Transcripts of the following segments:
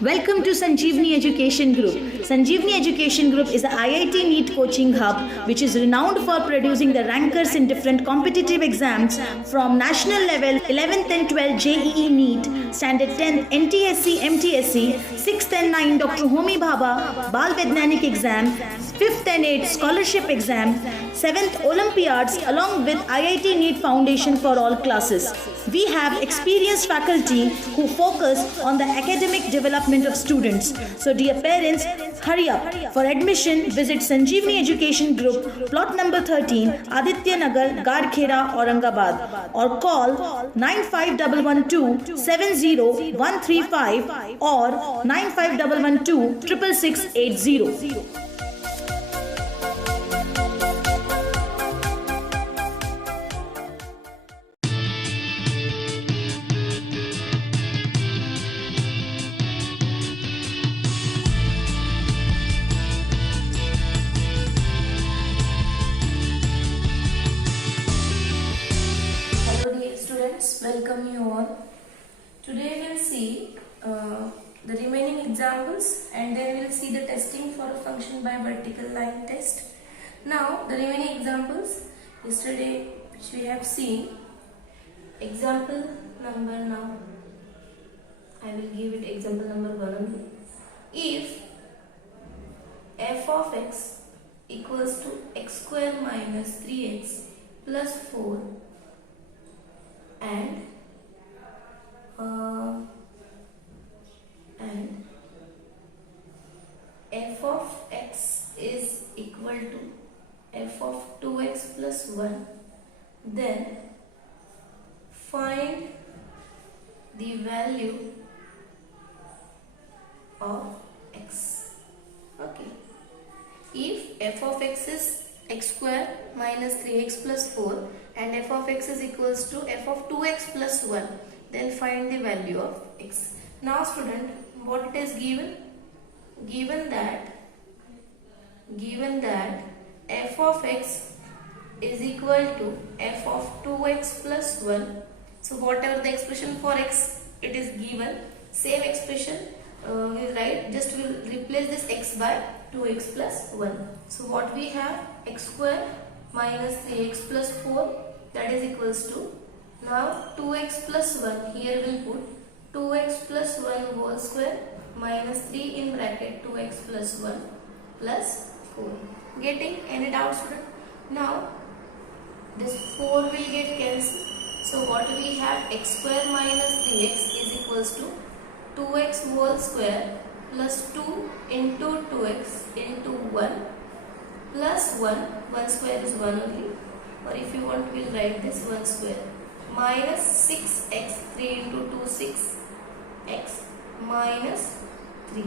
Welcome to Sanjeevani Education Group. Sanjeevani Education Group is a IIT NEET coaching hub which is renowned for producing the rankers in different competitive exams from national level 11th and 12th JEE NEET, Standard 10 NTSC MTSC, 6th and 9 Dr. Homi Bhabha Bal Vaidyanik exam, 5th and 8th scholarship exam, 7th Olympiads along with IIT NEET Foundation for all classes. We have experienced faculty who focus on the academic development of students. So dear parents, hurry up. For admission, visit Sanjeevani Education Group, plot number 13, Aditya Nagar, Gadkhera, Aurangabad, or call 95112 70135 or 95112 66680. Welcome you all. Today we will see the remaining examples and then we will see the testing for a function by vertical line test. Now the remaining examples yesterday which we have seen. Example number now. I will give it example number 1 only. If f of x equals to x square minus 3x plus 4 and f of x is equal to f of 2x plus 1, then find the value of x. Okay. If f of x is x square minus 3x plus 4 and f of x is equals to f of 2x plus 1, then find the value of x. Now student, what it is given? Given that f of x is equal to f of 2x plus 1. So whatever the expression for x it is given, same expression is right, just we will replace this x by 2x plus 1. So what we have, x square minus 3x plus 4, that is equals to, now 2x plus 1, here we will put 2x plus 1 whole square minus 3 in bracket 2x plus 1 plus 4. Getting any doubt student? Now this 4 will get cancelled. So what we have, x square minus 3x is equals to 2x whole square plus 2 into 2x into 1 plus 1 square is 1 only, or if you want we will write this 1 square minus 6x, 3 into 2 6x minus 3.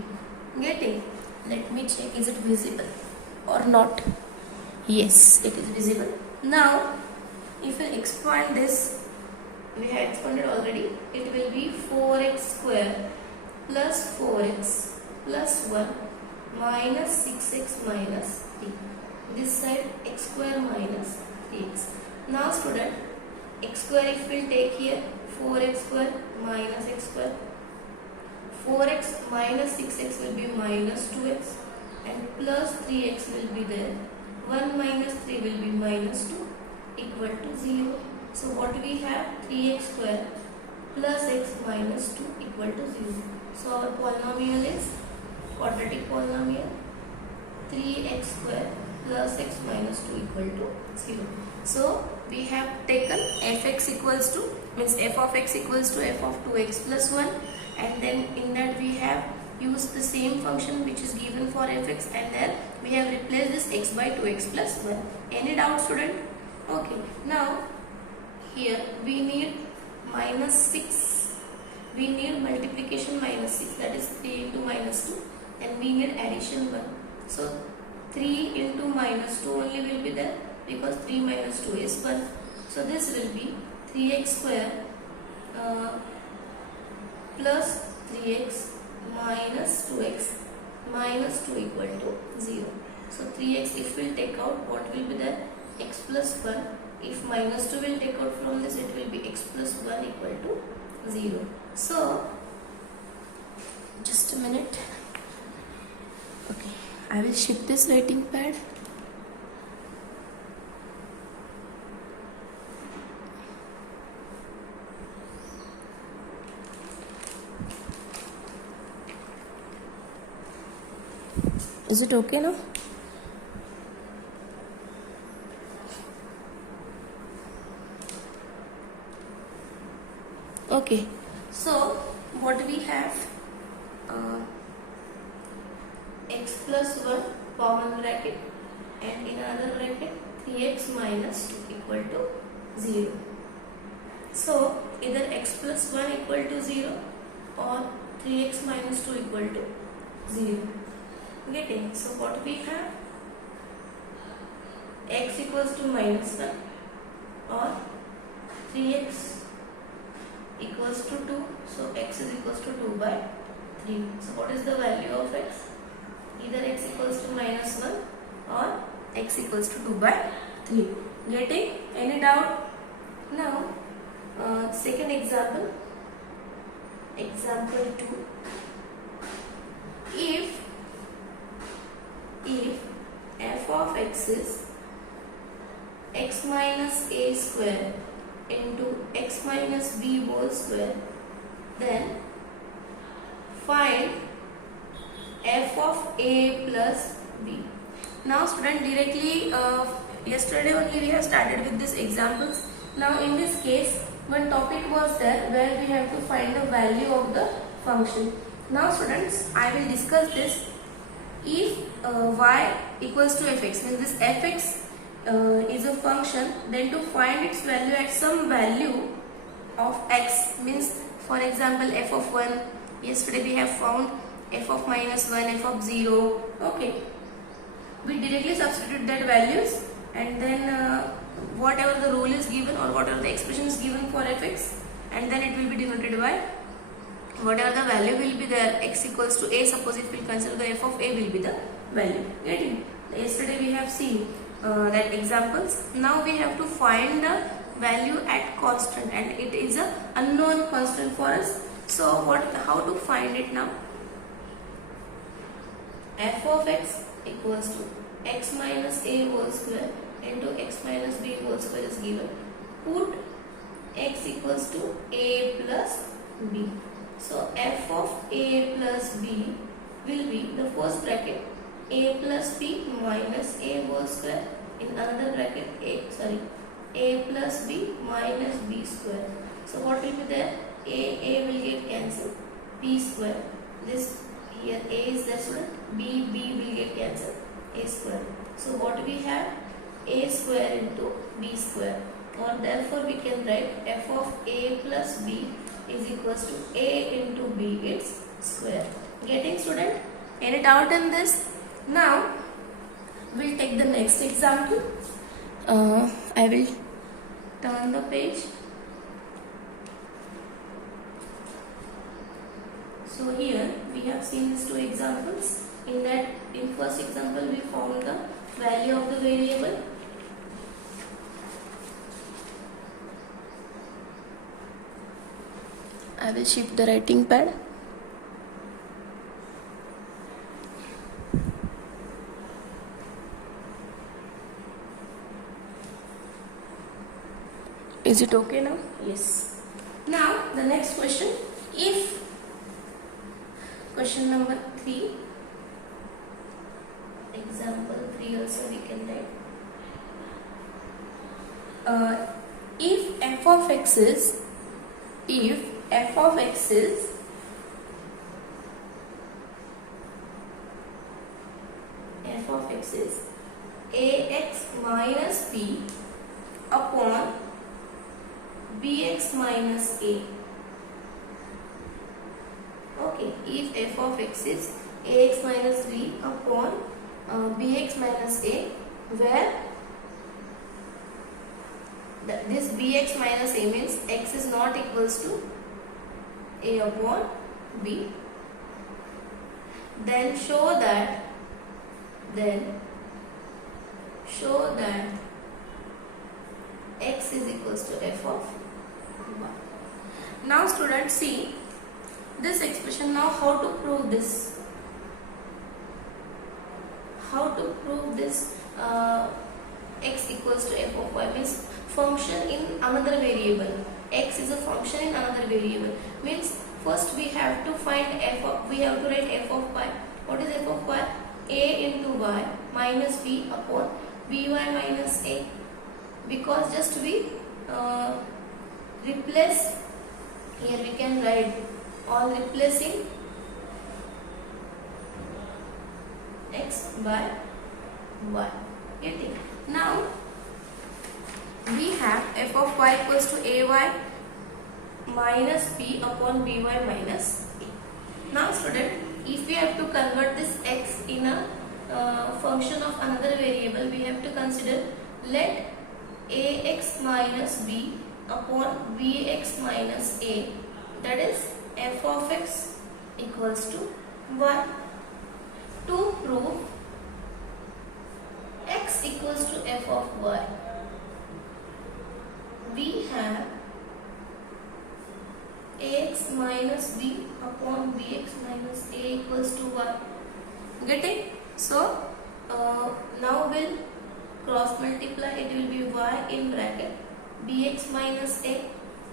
Getting? Let me check, is it visible or not? Yes, it is visible. Now if you expand this, we have expanded already, it will be 4x square plus 4x plus 1 minus 6x minus 3. This side x square minus 3x. Now student, x square if we will take here, 4x square minus x square, 4x minus 6x will be minus 2x and plus 3x will be there, 1 minus 3 will be minus 2 equal to 0. So what we have, 3x square plus x minus 2 equal to 0. So our polynomial is quadratic polynomial, 3x square plus x minus 2 equal to 0. So we have taken fx equals to, means f of x equals to f of 2x plus 1, and then in that we have used the same function which is given for fx, and then we have replaced this x by 2x plus 1. Any doubt student? Okay. Now here we need minus 6, we need multiplication minus 6, that is 3 into minus 2, and we need addition 1. So 3 into minus 2 only will be there because 3 minus 2 is 1. So this will be 3x square plus 3x minus 2x minus 2 equal to 0. So 3x if we will take out, what will be there? X plus 1. If minus 2 will take out from this, it will be x plus 1 equal to 0. So just a a minute. Okay, I will shift this writing pad. Is it okay now? Okay, so what we have, x plus 1 common bracket, and in another bracket 3x minus 2 equal to 0. So either x plus 1 equal to 0 or 3x minus 2 equal to 0. Getting? So what we have, x equals to minus 1 or 3x equals to 2, so x is equals to 2 by 3. So what is the value of x? Either x equals to minus 1 or x equals to 2 by 3. Getting? Any doubt? Now, second example, example 2. If f of x is x minus a square into x minus b whole square, then find f of a plus b. Now student, directly yesterday only we have started with these examples. Now in this case one topic was there where we have to find the value of the function. Now students, I will discuss this. If y equals to fx, means this fx is a function, then to find its value at some value of x, means for example f of 1, yesterday we have found f of minus 1, f of 0. Okay, we directly substitute that values, and then whatever the rule is given or whatever the expression is given for fx, and then it will be denoted by whatever the value will be there. X equals to a, suppose if we consider the f of a will be the value. Getting? Yesterday we have seen that examples. Now we have to find the value at constant, and it is a unknown constant for us. So how to find it now? F of x equals to x minus a whole square into x minus b whole square is given. Put x equals to a plus b. So f of a plus b will be the first bracket a plus b minus a whole square, in another bracket a plus b minus b square. So what will be there? A will get cancelled, b square. This here a is there student, b will get cancelled, a square. So what we have? A square into b square, or therefore we can write f of a plus b is equals to a into b its square. Getting student? Any doubt in this? Now we'll take the next example. I will turn the page. So here we have seen these two examples. In first example we found the value of the variable. I will shift the writing pad. Is it okay now? Yes. Now the next question. If question number 3, example 3 also we can write. If f of x is ax minus b upon bx minus a. Okay, if f of x is ax minus b upon bx minus a, where this bx minus a means x is not equals to a upon b, then show that x is equals to f of 1. Now students, see, this expression. Now how to prove this? How to prove this? X equals to f of y means function in another variable. X is a function in another variable means first we have to find we have to write f of y. What is f of y? A into y minus b upon by minus a, because just we replace, here we can write on replacing x by y. Getting? Now we have f of y equals to ay minus b upon by minus a. Now student, if we have to convert this x in a function of another variable, we have to consider let ax minus b upon bx minus a, that is f of x equals to 1. To prove x equals to f of y, we have ax minus b upon bx minus a equals to 1. Getting? So now we'll cross multiply, it will be y in bracket bx minus a.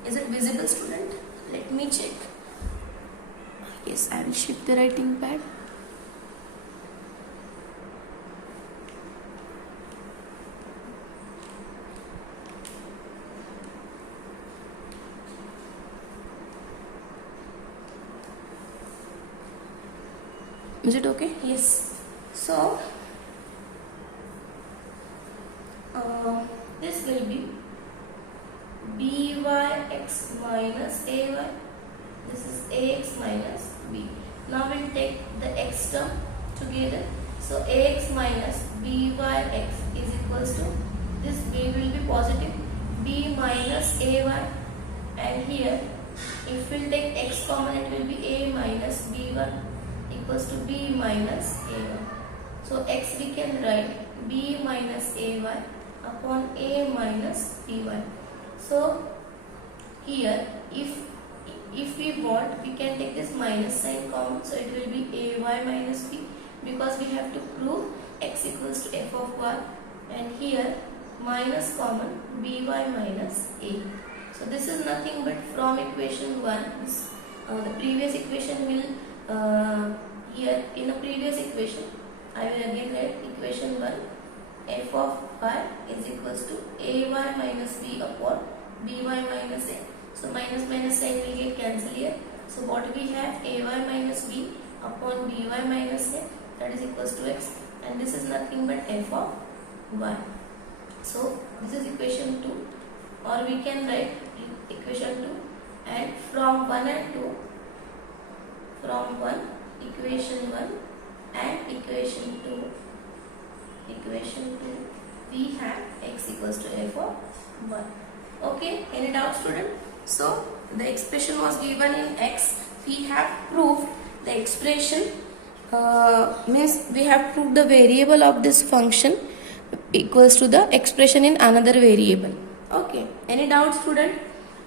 Is it visible, student? Let me check. Yes, I will shift the writing pad. Is it okay? Yes. So this will be byx minus ay. This is ax minus b. Now we'll take the x term together. So ax minus byx is equals to, this b will be positive, b minus ay, and here if we'll take x common, it will be a minus b1 equals to b minus a1. So x we can write b minus ay upon a minus b1. So here if we want, we can take this minus sign common, so it will be ay minus b, because we have to prove x equals to f of y, and here minus common by minus a. So this is nothing but from equation 1. The previous equation will here in a previous equation I will again write equation 1, f of y is equals to ay minus b upon by minus a. So minus minus sign will get cancelled here. So what we have, ay minus b upon by minus a, that is equals to x, and this is nothing but f of y. So this is equation 2, or we can write equation 2, and from 1 and 2, from 1 equation 1 and equation 2 we have x equals to f of 1. Okay, any doubt, student? So the expression was given in x. We have proved the expression, means we have proved the variable of this function equals to the expression in another variable. Okay, any doubt, student?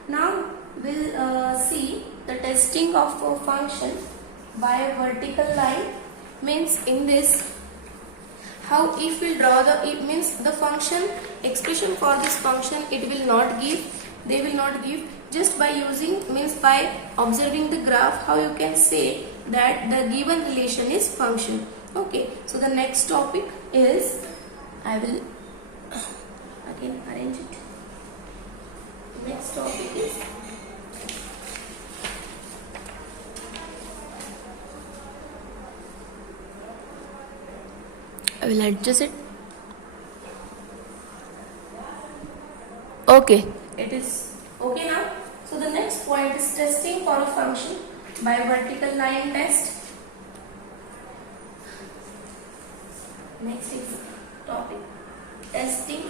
Now we'll see the testing of a function by a vertical line. Means in this, how if we draw the, it means the function expression for this function, it will not give, they will not give, just by using, means by observing the graph, how you can say that the given relation is function. Okay, so the next topic is, I will again arrange it. Next topic is I will adjust it. Okay, it is okay now. So the next point is testing for a function by vertical line test. Next is topic testing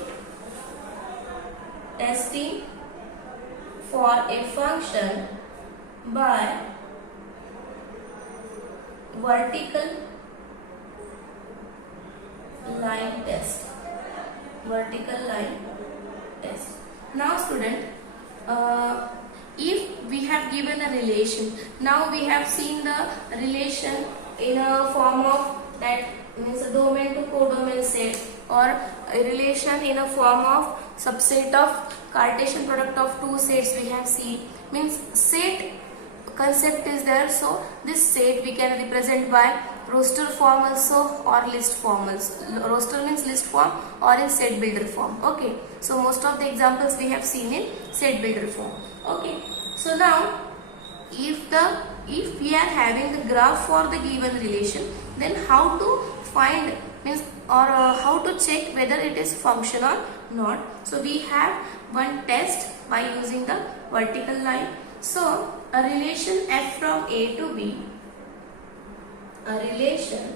for a function by vertical line test. Vertical line test. Now student, if we have given a relation, now we have seen the relation in a form of that means a domain to codomain set, or a relation in a form of subset of Cartesian product of two sets we have seen. Means set concept is there, so this set we can represent by roster form also or list form also. Roster means list form or in set builder form. Okay, so most of the examples we have seen in set builder form. Okay, so now if we are having the graph for the given relation, then how to find means or how to check whether it is function or not. So we have one test by using the vertical line. So a relation f from a to b, a relation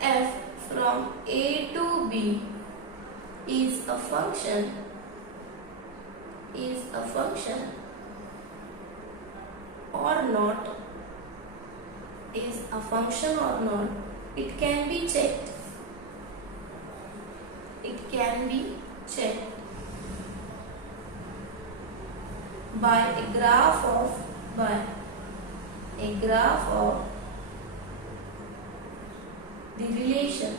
f from a to b is a function or not, is a function or not, it can be checked. It can be checked by a graph of the relation.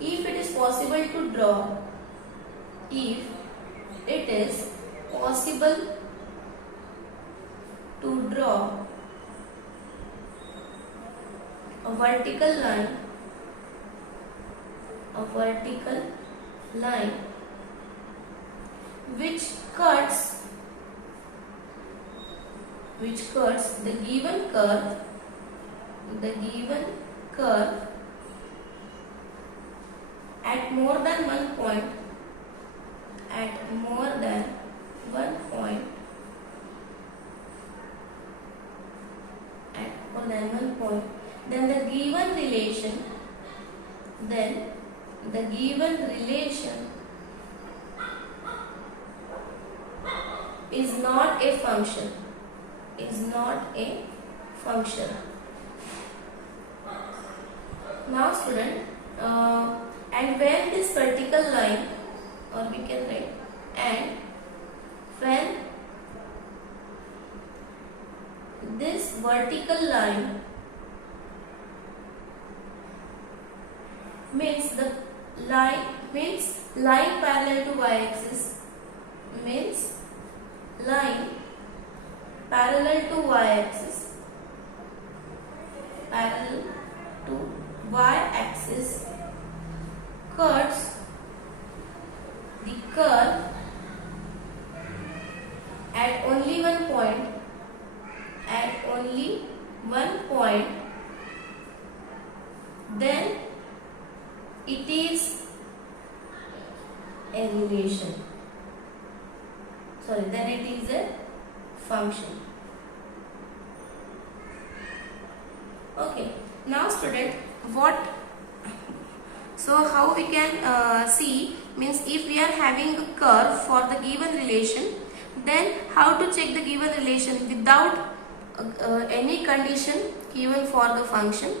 If it is possible to draw, if it is possible to draw a vertical line which cuts the given curve at more than one point, then the given relation is not a function. Now student, and when this vertical line, or we can write, and when this vertical line means line parallel to y-axis, means line parallel to y-axis, cuts the curve at only one point, then it is a relation. Then it is a function. Okay. Now student, how we can see, means if we are having a curve for the given relation, then how to check the given relation without any condition given for the function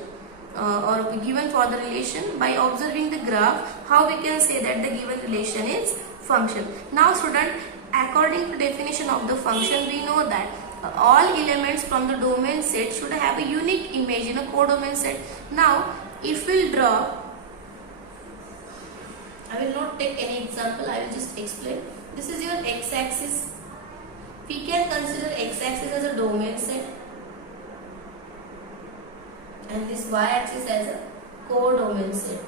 or given for the relation. By observing the graph, how we can say that the given relation is function. Now student, according to definition of the function, we know that all elements from the domain set should have a unique image in a codomain set. Now if we'll draw, I will not take any example, I will just explain. This is your x-axis. We can consider x-axis as a domain set and this y-axis as a codomain set.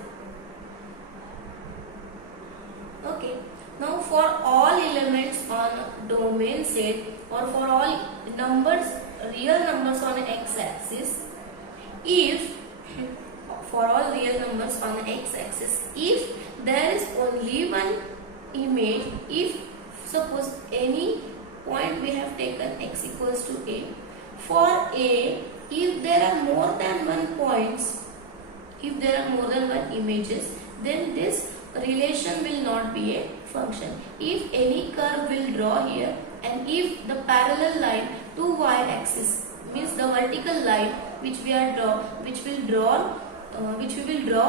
Okay. Now for all elements on domain set, or for all numbers, real numbers on x-axis, if there is only one image, if suppose any point we have taken x equals to a, for a, if there are more than one points, if there are more than one images, then this relation will not be a function. If any curve will draw here, and if the parallel line to y-axis, means the vertical line which we will draw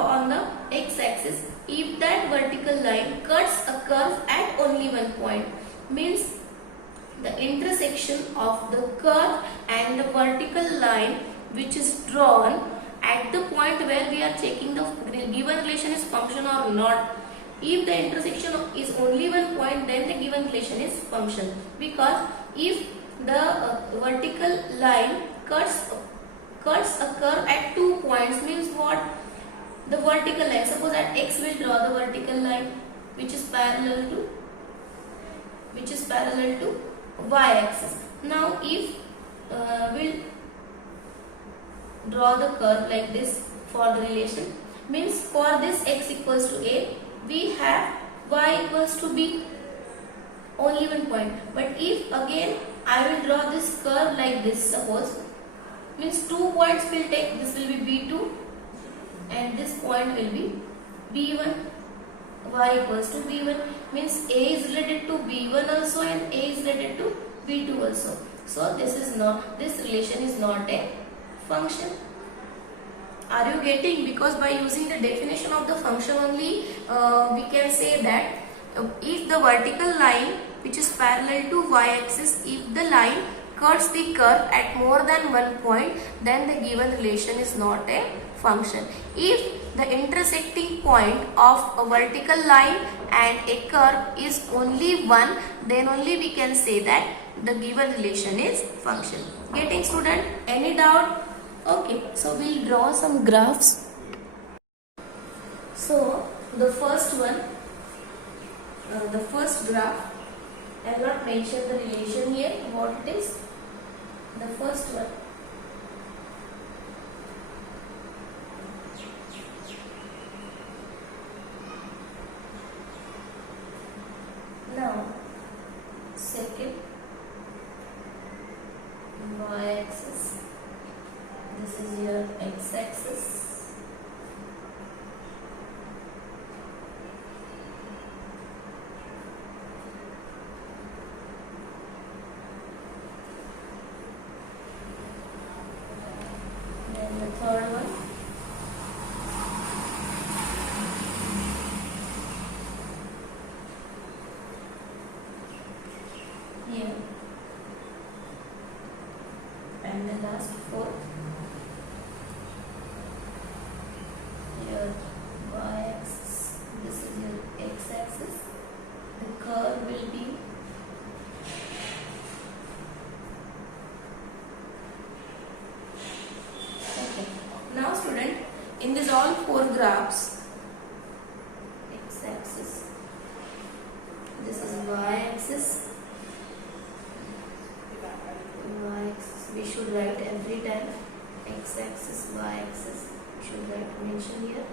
on the x-axis, if that vertical line cuts a curve at only one point. Means the intersection of the curve and the vertical line which is drawn at the point where we are checking the given relation is function or not. If the intersection is only one point, then the given relation is function, because if the vertical line cuts a curve at 2 points, means what? The vertical line, suppose at x will draw the vertical line which is parallel to y axis. Now if we'll draw the curve like this for the relation, means for this x equals to a, we have y equals to b, only one point. But if again I will draw this curve like this, suppose, means 2 points will take, this will be b2 and this point will be b1, y equals to b1, means a is related to b1 also and a is related to b2 also. So this relation is not a function. Are you getting? Because by using the definition of the function only, we can say that if the vertical line which is parallel to y-axis, if the line cuts the curve at more than one point, then the given relation is not a function. If the intersecting point of a vertical line and a curve is only one, then only we can say that the given relation is function. Getting, student? Any doubt? Okay, so we'll draw some graphs. So the first one, the first graph, I have not mentioned the relation here, what it is. The first one. Now, second, y-axis. This is your x-axis. Then the third one. Here. And the last fourth. Your y-axis, this is your x-axis. The curve will be okay. Now, student, in this all four graphs, x-axis, this is y-axis. Y-axis we should write every time. X-axis, y-axis. Should write mention here,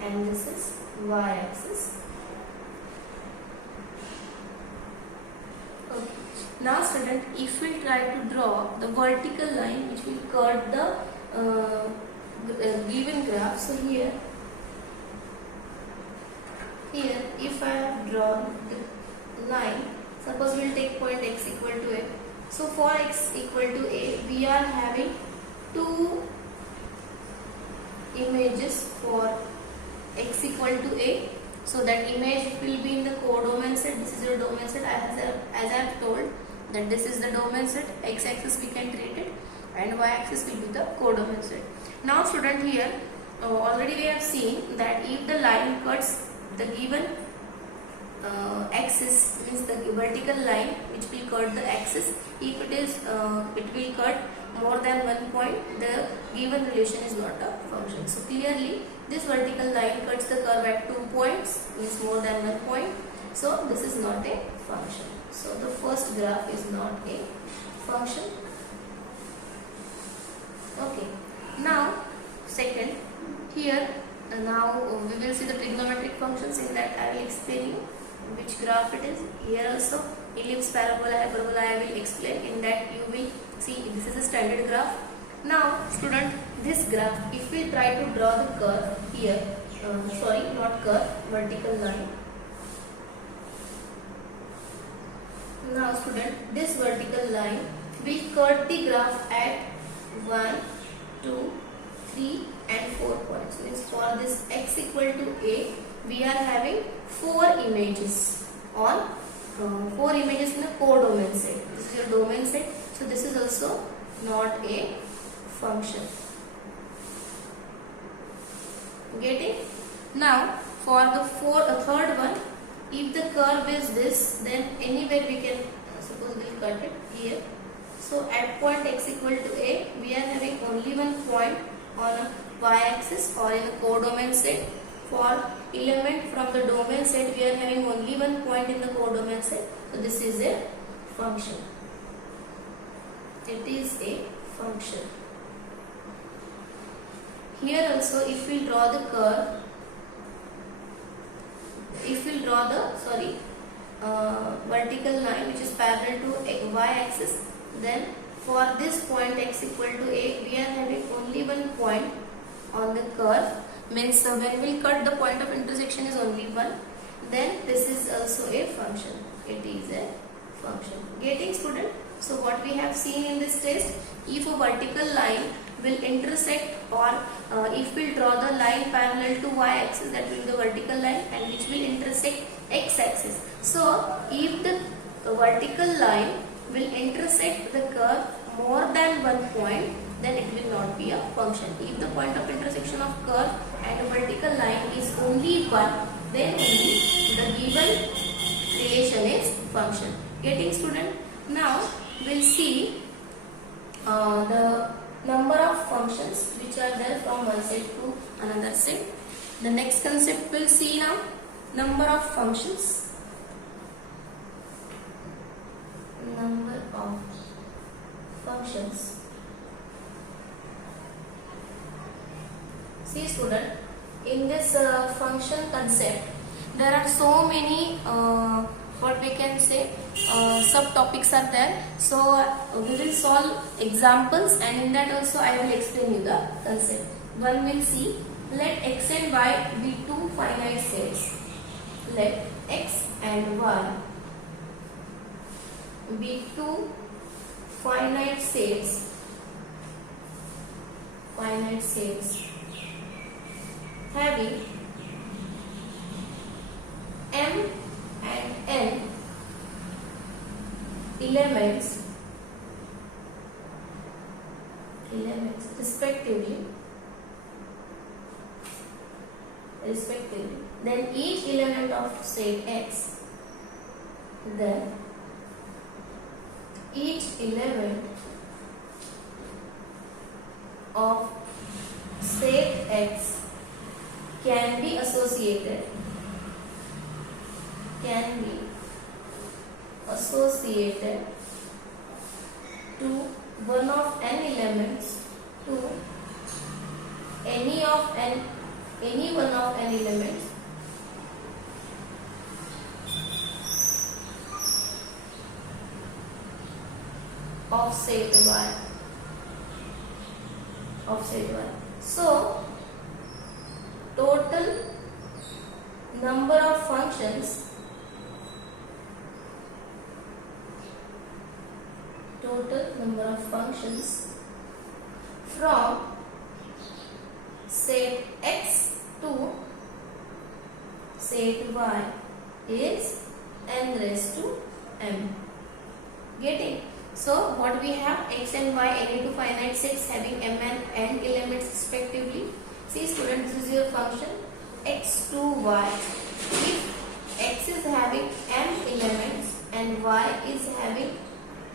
and this is y-axis. Okay. Now, student, if we try to draw the vertical line which will cut the given graph, so here if I have drawn the line, suppose we will take point x equal to a. So for x equal to a, we are having two images for x equal to a. So that image will be in the codomain set. This is your domain set, as I have told that this is the domain set. X-axis we can treat it, and y-axis will be the codomain set. Now, student, here already we have seen that if the line cuts the given axis, means the vertical line which will cut the axis, if it will cut more than one point, the given relation is not a function. So clearly this vertical line cuts the curve at 2 points, means more than 1 point. So this is not a function. So the first graph is not a function. Okay. Now second, here now we will see the trigonometric functions. In that I will explain you which graph it is. Here also ellipse, parabola, hyperbola I will explain. In that you will see this is a standard graph. Now, student, this graph, if we try to draw the curve here, sorry, not curve, vertical line. Now, student, this vertical line will cut the graph at 1, 2, 3 and 4 points. Means for this x equal to a, we are having 4 images on 4 images in a codomain set. This is your domain set. So this is also not a function. Getting? Now for the third one, if the curve is this, then anywhere we can suppose we'll cut it here. So at point x equal to a, we are having only one point on a y-axis or in a codomain set. For element from the domain set, we are having only one point in the codomain set. So this is a function. It is a function. Here also, if we draw the curve, if we draw the vertical line which is parallel to y-axis, then for this point x equal to a, we are having only one point on the curve. Means when we cut, the point of intersection is only one. Then this is also a function. It is a function. Getting, student? So what we have seen in this test, if a vertical line will intersect, or if we draw the line parallel to y-axis, that will be the vertical line, and which will intersect x-axis. So if the vertical line will intersect the curve more than one point, then it will not be a function. If the point of intersection of curve and a vertical line is only one, then only the given relation is function. Getting, student? Now we'll see the number of functions which are there from one set to another set. The next concept we'll see now, number of functions. Number of functions. See, student, in this function concept, there are so many what we can say subtopics are there. So we will solve examples, and in that also I will explain you the concept. One will see, let x and y be two finite sets. Let x and y be two finite sets. Finite sets having m and n elements respectively. Then each element of set x, then each element of set x can be associated to one of n elements, to any one of n elements of set y. So total number of functions from set x to set y is n raised to m. Getting? So what we have, x and y any two finite sets having m and n elements respectively. See, student, this is your function x to y. If x is having m elements and y is having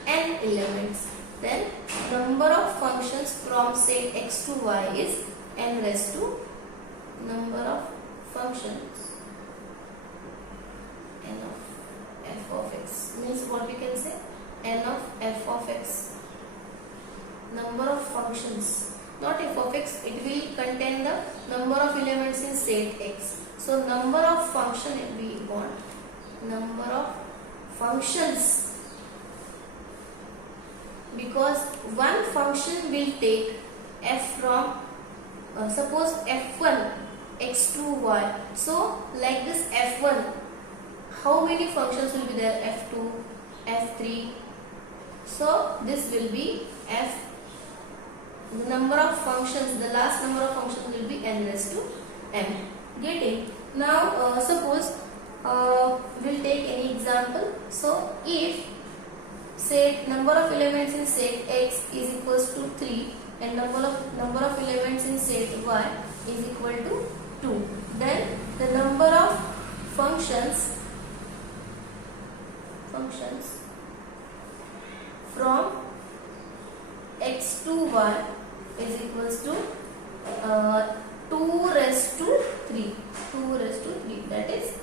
n elements, then number of functions from set x to y is n raised to number of functions n of f of x. Means what we can say, n of f of x. Number of functions, not f of x, it will contain the number of elements in set x. So number of function, we want number of functions, because one function will take f from suppose f1 x to y. So like this f1, how many functions will be there? f2, f3. So this will be the number of functions, the last number of functions will be n raised to m. Getting? Now suppose we'll take any example. So if say number of elements in set x is equals to 3 and number of elements in set y is equal to 2, then the number of functions from x to y is equals to 2 raised to 3. 2 raised to 3, that is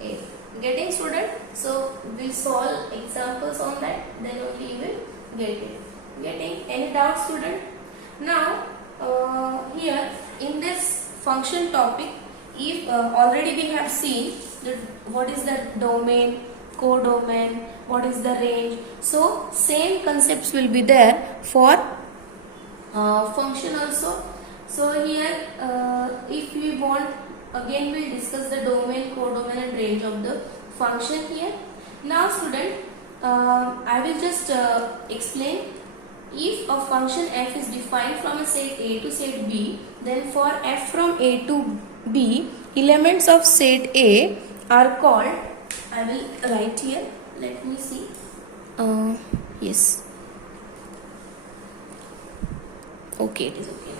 8. Getting, student? So we'll solve examples on that, then only you will get it. Getting? Any doubt, student? Now here in this function topic, if already we have seen that what is the domain, codomain, what is the range. So same concepts will be there for function also. So here if we want, again we'll discuss the domain, codomain and range of the function here. Now student, I will just explain. If a function f is defined from a set A to set B, then for f from A to B, elements of set A are called, I will write here, let me see, yes, okay, it is okay.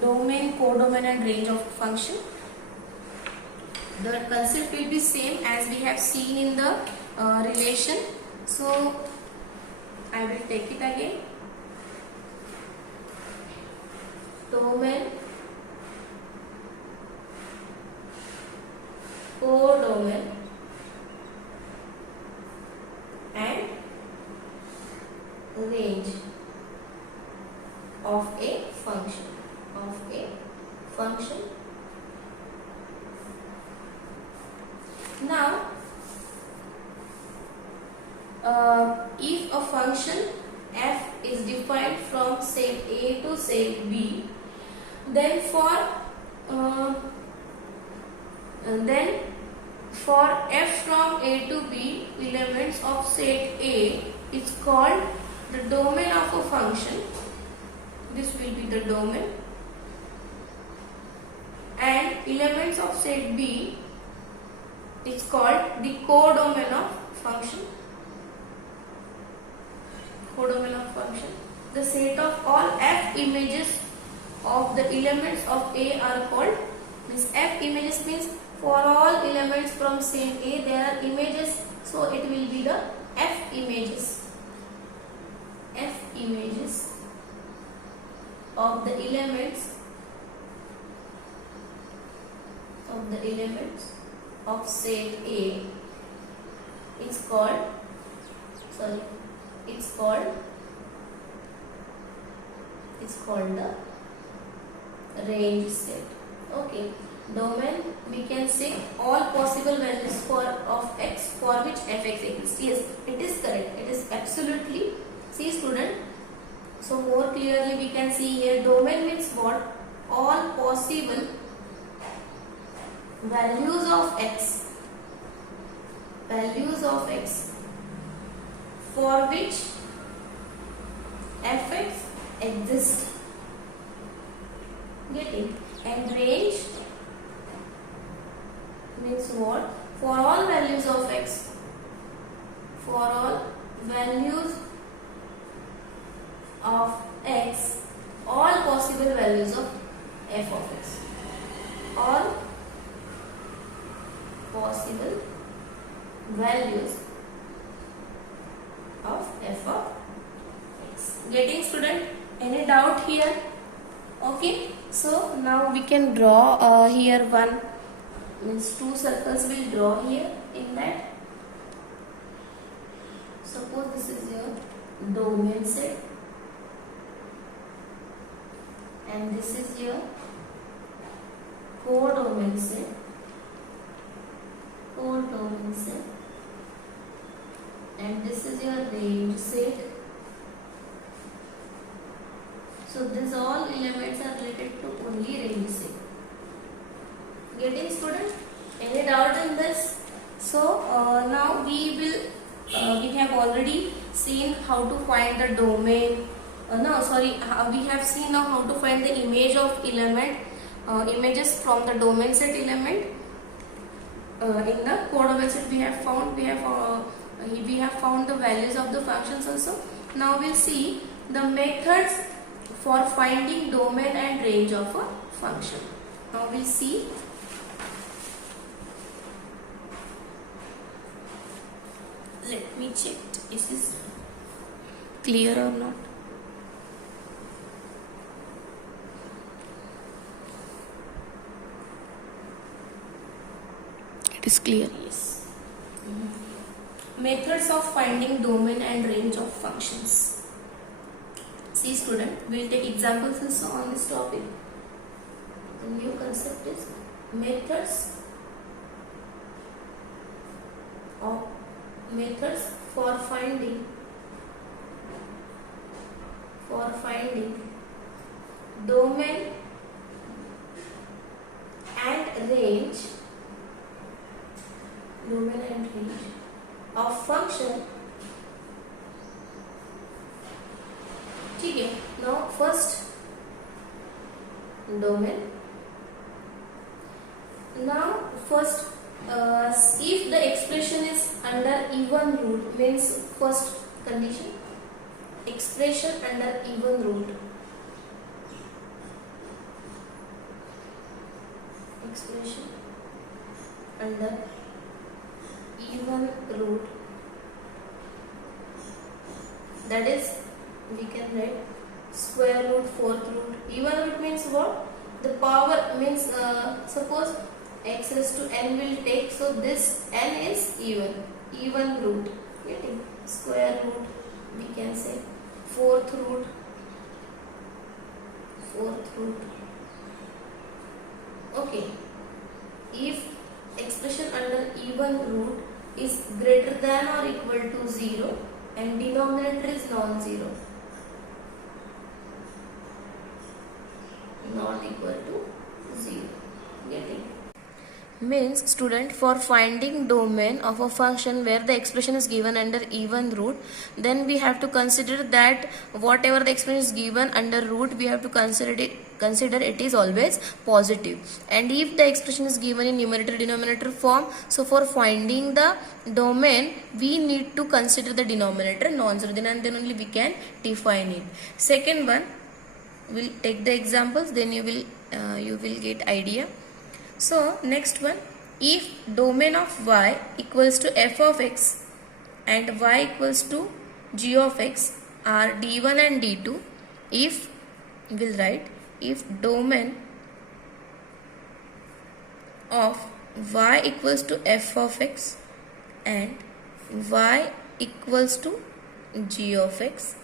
Domain, codomain and range of function. The concept will be same as we have seen in the relation. So I will take it again. Domain, codomain and range of a function. Now if a function f is defined from set A to set B, then for f from A to B, elements of set A is called the domain of a function. This will be the domain, and elements of set B is called the codomain of function. The set of all f images of the elements of A are called, this f images means for all elements from set A there are images, so it will be the f images of the elements of set A is called, it's called the range set. Okay, domain, we can say all possible values of x for which fx exists. Yes, it is correct, it is absolutely. See student, so more clearly we can see here, domain means what? All possible values of x for which fx exists. Getting? And range means what? For all values of x, all possible values of f of x, all possible values of f of x. Getting, student? Any doubt here? Okay, so now we can draw here one, means two circles will draw here in that. Suppose this is your domain set and this is your codomain set. And this is your range set. So these all elements are related to only range set. Getting, student? Any doubt in this? So now we have already seen how to find the domain, we have seen now how to find the image of element, images from the domain set element. In the codomain set we have found the values of the functions also. Now we'll see the methods for finding domain and range of a function. Now we'll see. Let me check, is this clear or not? It is clear, yes. Methods of finding domain and range of functions. See student, we will take examples also on this topic. The new concept is methods for finding domain and range of function. Okay, now first domain. Now first if the expression is under even root, means first condition, expression under even root, expression under even root, that is we can write square root, fourth root. Even root means what? The power means suppose x is to n will take, so this n is even root. Getting square root, we can say fourth root. Okay, if expression under even root is greater than or equal to 0 and denominator is non-zero, not equal to 0. Getting? Means student, for finding domain of a function where the expression is given under even root, then we have to consider that whatever the expression is given under root, we have to consider it is always positive. And if the expression is given in numerator denominator form, so for finding the domain we need to consider the denominator non-zero, and then only we can define it. Second one, we'll take the examples, then you will get idea. So next one, if domain of y equals to f of x and y equals to g of x are d1 and d2, if we'll write, if domain of y equals to f of x and y equals to g of x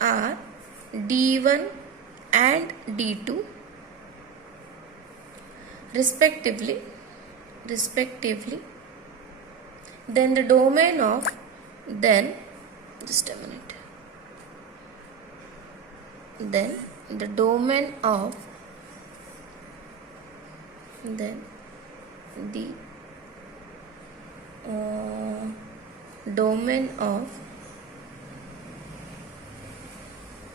are d1 and d2 respectively, then the domain of, then just a minute, then the domain of, then the domain of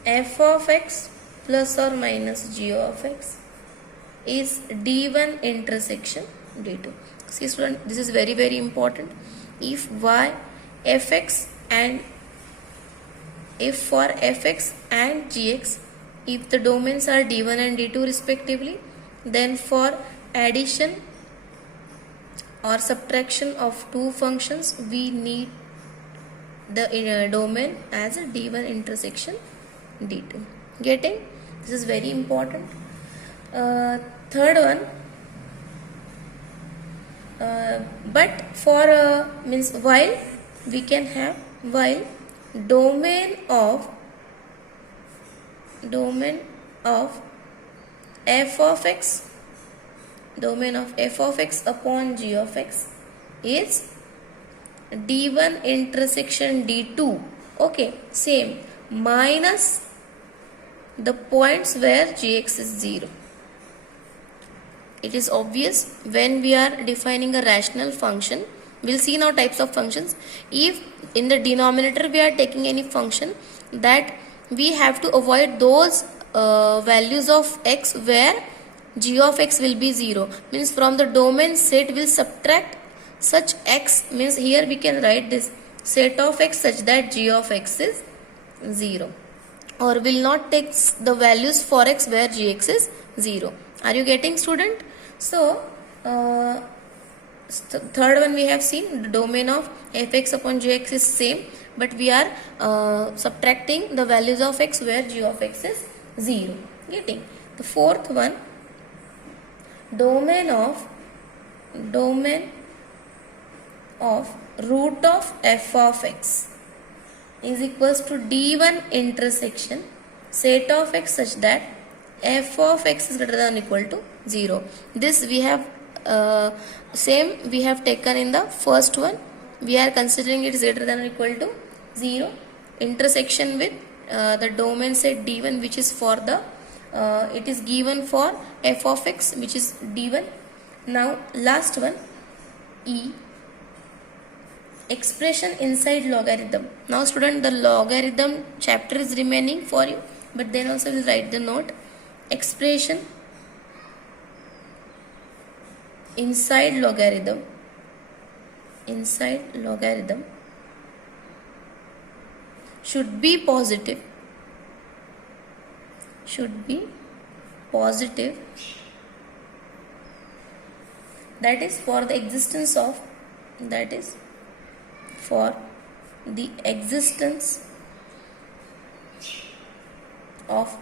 f of x plus or minus g of x is d1 intersection d2. See student, this is very very important. If y fx and if for fx and gx, if the domains are d1 and d2 respectively, then for addition or subtraction of two functions we need the domain as a d1 intersection d2. Getting? This is very important. Third one, but for means while we can have, while domain of f of x, domain of f of x upon g of x is d1 intersection d2. Okay, same, minus the points where gx is 0. It is obvious when we are defining a rational function. We'll see now types of functions. If in the denominator we are taking any function that we have to avoid those values of x where g of x will be 0. Means from the domain set will subtract such x, means here we can write this set of x such that g of x is 0, or will not take the values for x where gx is 0. Are you getting, student? So third one we have seen, the domain of fx upon gx is same, but we are subtracting the values of x where g of x is 0. Getting? The fourth one, domain of root of f of x is equals to d1 intersection set of x such that f of x is greater than or equal to 0. This we have same we have taken in the first one. We are considering it is greater than or equal to 0, intersection with the domain set d1, which is for the it is given for f of x, which is d1. Now last one, e, expression inside logarithm. Now student, the logarithm chapter is remaining for you, but then also we'll write the note, expression inside logarithm should be positive, that is for the existence of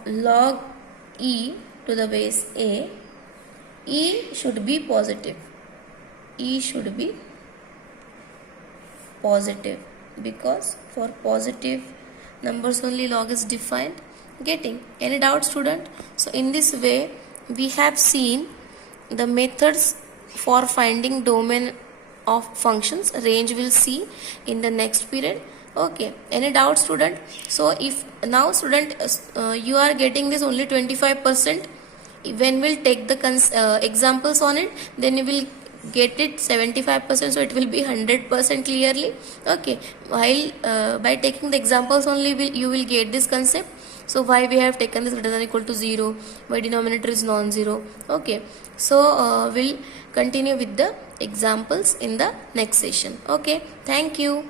log e to the base a. E should be positive, because for positive numbers only log is defined. Getting? Any doubt, student? So in this way we have seen the methods for finding domain of functions. Range we'll see in the next period. Okay, any doubt, student? So if now student you are getting this only 25%, when we'll take the examples on it, then you will get it 75%, so it will be 100% clearly. Okay, while by taking the examples only you will get this concept. So why we have taken this greater than or equal to 0, why denominator is non-zero. Okay, so we'll continue with the examples in the next session. Okay, thank you.